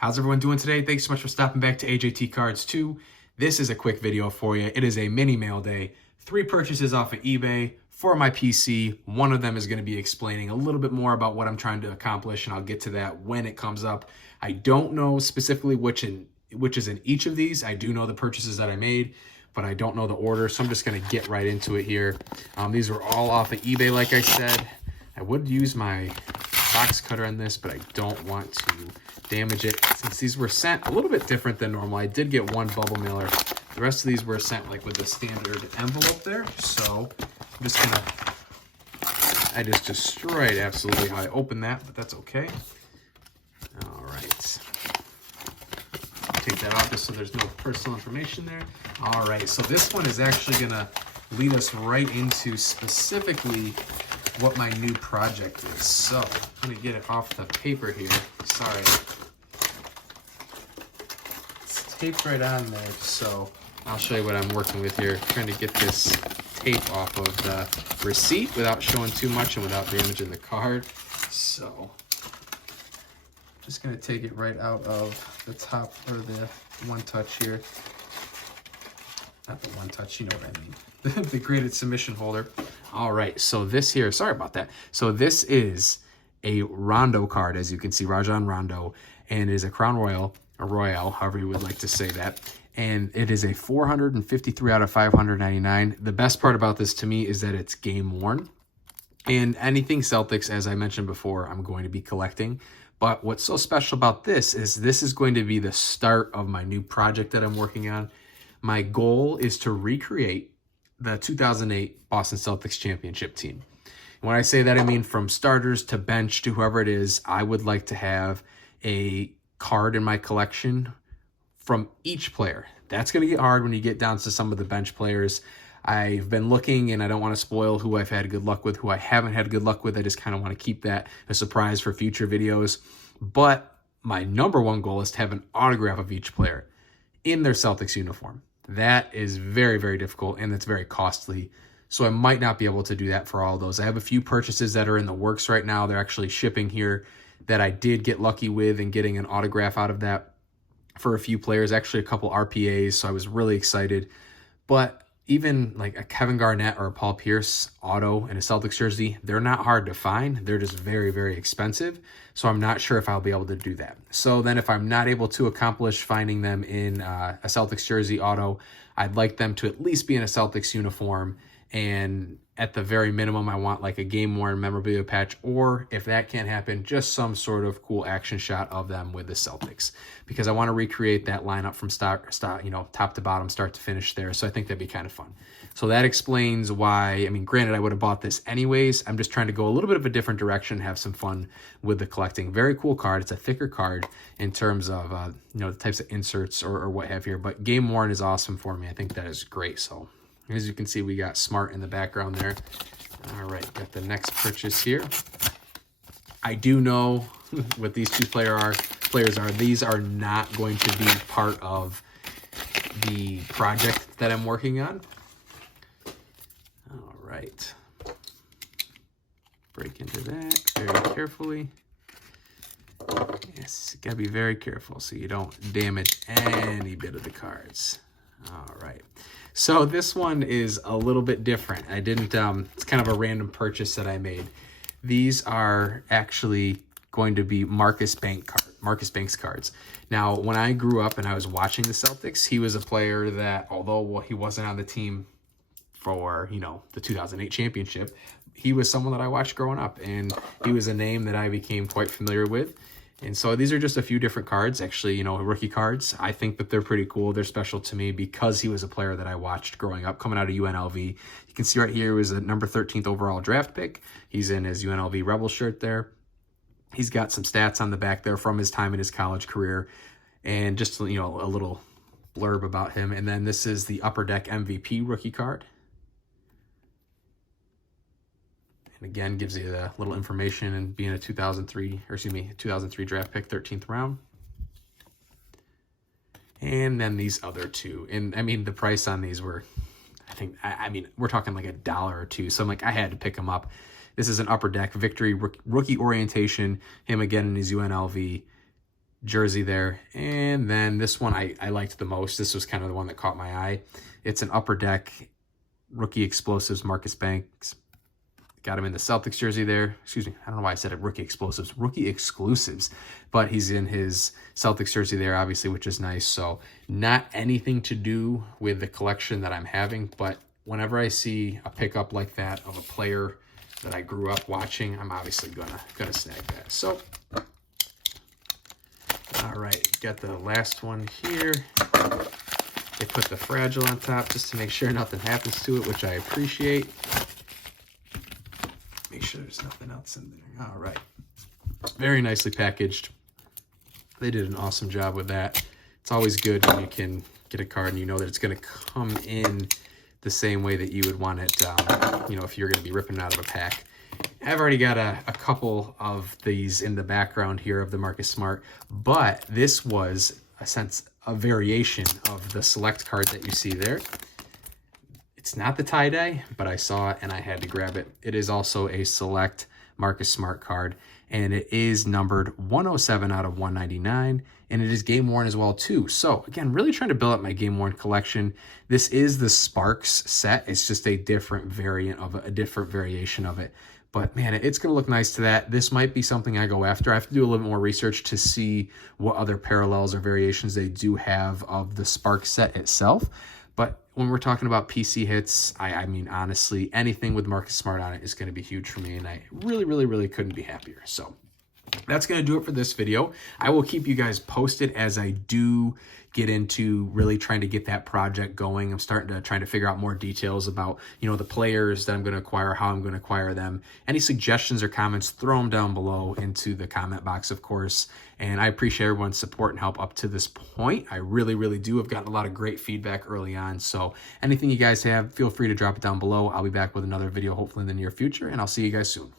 How's everyone doing today? Thanks so much for stopping back to AJT Cards 2. This is a quick video for you. It is a mini mail day. 3 purchases off of eBay for my PC. One of them is going to be explaining a little bit more about what I'm trying to accomplish, and I'll get to that when it comes up. I don't know specifically which is in each of these. I do know the purchases that I made, but I don't know the order, so I'm just going to get right into it here. These were all off of eBay, like I said. I would use my box cutter on this, but I don't want to damage it since these were sent a little bit different than normal. I did get one bubble mailer. The rest of these were sent like with the standard envelope there. So I'm just gonna, I just destroyed absolutely how I opened that, but that's okay. All right. Take that off just so there's no personal information there. All right, so this one is actually gonna lead us right into specifically what my new project is. So I'm gonna get it off the paper here. Sorry. It's taped right on there, so I'll show you what I'm working with here. Trying to get this tape off of the receipt without showing too much and without damaging the card. So just gonna take it right out of the top, or the one touch here. Not the one touch, you know what I mean. The graded submission holder. All right, so this here, sorry about that. So this is a Rondo card, as you can see, Rajon Rondo, and it is a Crown Royal, a Royale, however you would like to say that. And it is a 453 out of 599. The best part about this to me is that it's game worn. And anything Celtics, as I mentioned before, I'm going to be collecting. But what's so special about this is going to be the start of my new project that I'm working on. My goal is to recreate the 2008 Boston Celtics championship team. When I say that, I mean from starters to bench to whoever it is, I would like to have a card in my collection from each player. That's going to get hard when you get down to some of the bench players. I've been looking, and I don't want to spoil who I've had good luck with, who I haven't had good luck with. I just kind of want to keep that a surprise for future videos. But my number one goal is to have an autograph of each player in their Celtics uniform. That is very, very difficult, and that's very costly. So I might not be able to do that for all of those. I have a few purchases that are in the works right now. They're actually shipping here that I did get lucky with and getting an autograph out of that for a few players, actually a couple RPAs. So I was really excited. But even like a Kevin Garnett or a Paul Pierce auto in a Celtics jersey, they're not hard to find. They're just very, very expensive. So I'm not sure if I'll be able to do that. So then if I'm not able to accomplish finding them in a Celtics jersey auto, I'd like them to at least be in a Celtics uniform. And at the very minimum, I want like a game-worn memorabilia patch, or if that can't happen, just some sort of cool action shot of them with the Celtics, because I want to recreate that lineup from top to bottom, start to finish there. So I think that'd be kind of fun. So that explains why, I mean, granted, I would have bought this anyways. I'm just trying to go a little bit of a different direction, have some fun with the collecting. Very cool card. It's a thicker card in terms of, the types of inserts or what have here, but game-worn is awesome for me. I think that is great. So as you can see, we got Smart in the background there. All right, got the next purchase here. I do know what these two players are. These are not going to be part of the project that I'm working on. All right. Break into that very carefully. Yes, gotta be very careful so you don't damage any bit of the cards. All right. So this one is a little bit different. I didn't, it's kind of a random purchase that I made. These are actually going to be Marcus Banks cards. Now, when I grew up and I was watching the Celtics, he was a player that, although he wasn't on the team for, the 2008 championship, he was someone that I watched growing up, and he was a name that I became quite familiar with. And so these are just a few different cards, actually, rookie cards. I think that they're pretty cool. They're special to me because he was a player that I watched growing up, coming out of UNLV. You can see right here was a number 13th overall draft pick. He's in his UNLV Rebel shirt there. He's got some stats on the back there from his time in his college career, and just, a little blurb about him. And then this is the Upper Deck MVP rookie card. And again, gives you a little information, and being a 2003 draft pick, 13th round. And then these other two. And I mean, the price on these were, I mean, we're talking like $1 or $2. So I'm like, I had to pick them up. This is an Upper Deck Victory rookie orientation. Him again in his UNLV. jersey there. And then this one I liked the most. This was kind of the one that caught my eye. It's an Upper Deck Rookie Explosives Marcus Banks. Got him in the Celtics jersey there. Excuse me, I don't know why I said it, Rookie Explosives, Rookie Exclusives. But he's in his Celtics jersey there, obviously, which is nice. So not anything to do with the collection that I'm having, but whenever I see a pickup like that of a player that I grew up watching, I'm obviously gonna snag that. So, all right, got the last one here. They put the Fragile on top just to make sure nothing happens to it, which I appreciate. Make sure there's nothing else in there. All right. Very nicely packaged. They did an awesome job with that. It's always good when you can get a card and you know that it's going to come in the same way that you would want it, you know, if you're going to be ripping it out of a pack. I've already got a couple of these in the background here of the Marcus Smart, but this was a variation of the select card that you see there. It's not the tie-dye, but I saw it and I had to grab it. It is also a select Marcus Smart card, and it is numbered 107 out of 199, and it is game worn as well too. So again, really trying to build up my game worn collection. This is the Sparks set. It's just a different variant of it, a different variation of it. But man, it's going to look nice to that. This might be something I go after. I have to do a little bit more research to see what other parallels or variations they do have of the Sparks set itself. But when we're talking about PC hits, I mean, honestly, anything with Marcus Smart on it is going to be huge for me, and I really couldn't be happier. So that's going to do it for this video. I will keep you guys posted as I do get into really trying to get that project going. I'm starting to try to figure out more details about, you know, the players that I'm going to acquire, how I'm going to acquire them. Any suggestions or comments, throw them down below into the comment box, of course. And I appreciate everyone's support and help up to this point. I really do. I've gotten a lot of great feedback early on. So anything you guys have, feel free to drop it down below. I'll be back with another video hopefully in the near future, and I'll see you guys soon.